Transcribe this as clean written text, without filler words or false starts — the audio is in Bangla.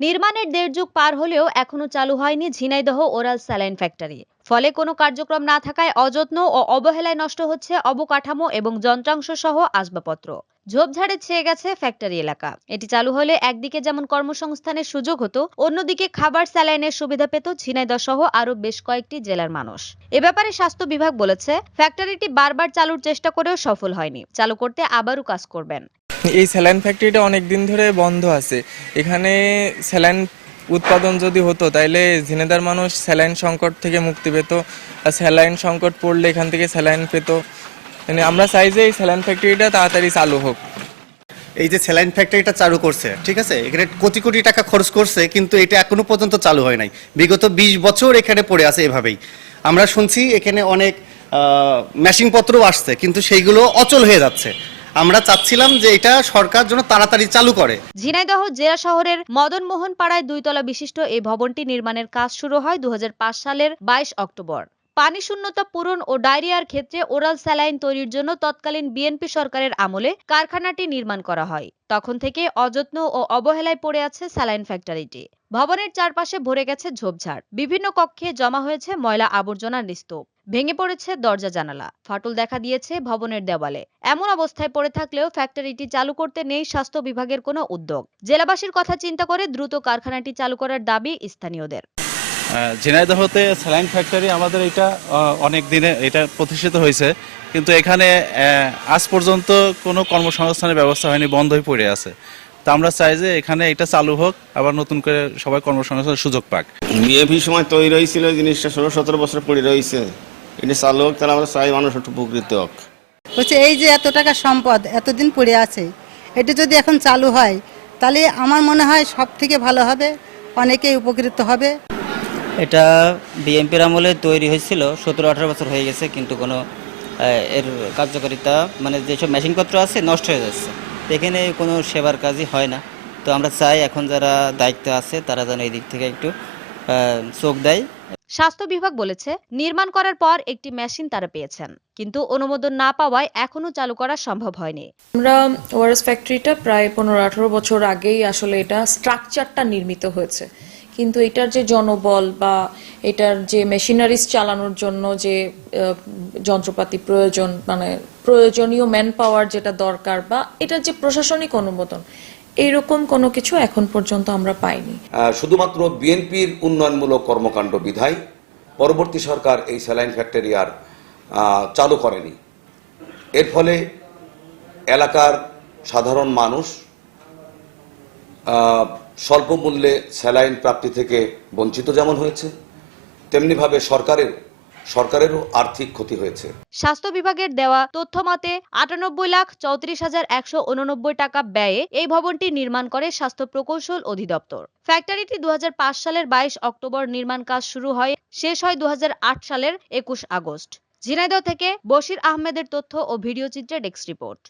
নির্মাণের ১.৫ যুগ পার হলেও এখনো চালু হয়নি ঝিনাইদহ ওরাল স্যালাইন ফ্যাক্টরি। ফলে কোনো কার্যক্রম না থাকায় অযত্ন ও অবহেলায় নষ্ট হচ্ছে অবকাঠামো এবং যন্ত্রাংশ সহ আসবাবপত্র। ঝোপঝাড়ে ছেয়ে গেছে ফ্যাক্টরি এলাকা। এটি চালু হলে একদিকে যেমন কর্মসংস্থানের সুযোগ হতো, অন্যদিকে খাবার স্যালাইনের সুবিধা পেত ঝিনাইদহ সহ আরো বেশ কয়েকটি জেলার মানুষ। এ ব্যাপারে স্বাস্থ্য বিভাগ বলেছে, ফ্যাক্টরিটি বারবার চালুর চেষ্টা করেও সফল হয়নি। চালু করতে আবারও কাজ করবেন। এই স্যালাইন ফ্যাক্টরিটা অনেক দিন ধরে বন্ধ আছে। এখানে স্যালাইন উৎপাদন যদি হতো তাইলে ঝিনাইদহের মানুষ স্যালাইন সংকট থেকে মুক্তি পেত। আর স্যালাইন সংকট পড়লে এখান থেকে স্যালাইন পেত। মানে আমরা চাই যে এই স্যালাইন ফ্যাক্টরিটা তাড়াতাড়ি চালু হোক। এই যে স্যালাইন ফ্যাক্টরিটা চালু করছে, ঠিক আছে, এখানে কোটি কোটি টাকা খরচ করছে, কিন্তু এটা এখনো পর্যন্ত চালু হয় নাই। বিগত ২০ বছর এখানে পড়ে আছে এভাবেই। আমরা শুনছি এখানে অনেক মেশিনপত্রও আসছে, কিন্তু সেইগুলো অচল হয়ে যাচ্ছে। আমরা চাচ্ছিলাম যে এটা সরকার যেন তাড়াতাড়ি চালু করে। ঝিনাইদহ জেলা শহরের মদনমোহন পাড়ায় ২ তলা বিশিষ্ট এই ভবনটি নির্মাণের কাজ শুরু হয় ২০০৫ সালের ২২ অক্টোবর। পানি শূন্যতা পূরণ ও ডায়রিয়ার ক্ষেত্রে ওরাল স্যালাইন তৈরির জন্য তৎকালীন বিএনপি সরকারের আমলে কারখানাটি নির্মাণ করা হয়। তখন থেকে অযত্ন ও অবহেলায় পড়ে আছে স্যালাইন ফ্যাক্টরিটি। ভবনের চারপাশে ভরে গেছে ঝোপঝাড়, বিভিন্ন কক্ষে জমা হয়েছে ময়লা আবর্জনার স্তূপ, ভেঙে পড়েছে দরজা জানালা, ফাটল দেখা দিয়েছে ভবনের দেওয়ালে। এমন অবস্থায় পড়ে থাকলেও ফ্যাক্টরিটি চালু করতে নেই স্বাস্থ্য বিভাগের কোনো উদ্যোগ। জেলাবাসীর কথা চিন্তা করে দ্রুত কারখানাটি চালু করার দাবি স্থানীয়দের। ঝিনাইদহতে স্যালাইন ফ্যাক্টরি আমাদের এটা অনেক দিনে এটা প্রতিষ্ঠিত হয়েছে, কিন্তু এখানে আজ পর্যন্ত কোনো কর্মসংস্থানের ব্যবস্থা হয়নি, বন্ধ হয়ে পড়ে আছে। তা আমরা চাই যে এখানে এটা চালু হোক, আবার নতুন করে সবাই কর্মসংস্থানের সুযোগ পাক। বিএনপি সময় তৈরি হয়েছিল, জিনিসটা ১৬-১৭ বছর পড়ে রয়েছে। এটা চালু হোক, তাহলে আমরা চাই মানুষ একটু উপকৃত হোক। বলছে এই যে এত টাকা সম্পদ এতদিন পড়ে আছে, এটা যদি এখন চালু হয় তাহলে আমার মনে হয় সব থেকে ভালো হবে, অনেকেই উপকৃত হবে। এটা বিএনপির আমলে তৈরি হয়েছিল, ১৭-১৮ বছর হয়ে গেছে, কিন্তু কোনো এর কার্যকারিতা মানে যেসব মেশিনপত্র আছে নষ্ট হয়ে যাচ্ছে, এখানে কোনো সেবার কাজই হয় না। তো আমরা চাই এখন যারা দায়িত্ব আছে তারা যেন এই দিক থেকে একটু চোখ দেয়। স্বাস্থ্য বিভাগ বলেছে, নির্মাণ করার পর একটি মেশিন তারা পেয়েছেন, কিন্তু অনুমোদন না পাওয়ায় এখনো চালু করা সম্ভব হয়নি। আমরা ওয়ারেস ফ্যাক্টরিটা প্রায় ১৫-১৮ বছর আগেই আসলে এটা স্ট্রাকচারটা নির্মিত হয়েছে, কিন্তু এটার যে জনবল বা এটার যে মেশিনারিজ চালানোর জন্য যে যন্ত্রপাতি প্রয়োজন, মানে প্রয়োজনীয় ম্যান পাওয়ার যেটা দরকার, বা এটার যে প্রশাসনিক অনুমোদন, এইরকম কোনো কিছু এখন পর্যন্ত আমরা পাইনি। শুধুমাত্র বিএনপির উন্নয়নমূলক কর্মকাণ্ড বিধায় পরবর্তী সরকার এই স্যালাইন ফ্যাক্টরি আর চালু করেনি। এর ফলে এলাকার সাধারণ মানুষ স্বল্প মূল্যে স্যালাইন প্রাপ্তি থেকে বঞ্চিত যেমন হয়েছে, তেমনিভাবে সরকারেরও আর্থিক ক্ষতি হয়েছে। স্বাস্থ্য বিভাগের দেওয়া তথ্য মতে ৯৮,৩৪,১৮৯ টাকা ব্যয়ে এই ভবনটি নির্মাণ করে স্বাস্থ্য প্রকৌশল অধিদপ্তর। ফ্যাক্টরিটি ২০০৫ সালের ২২ অক্টোবর নির্মাণ কাজ শুরু হয়, শেষ হয় ২০০৮ সালের ২১ আগস্ট। ঝিনাইদহ থেকে বশির আহমেদের তথ্য ও ভিডিও চিত্রে ডেস্ক রিপোর্ট।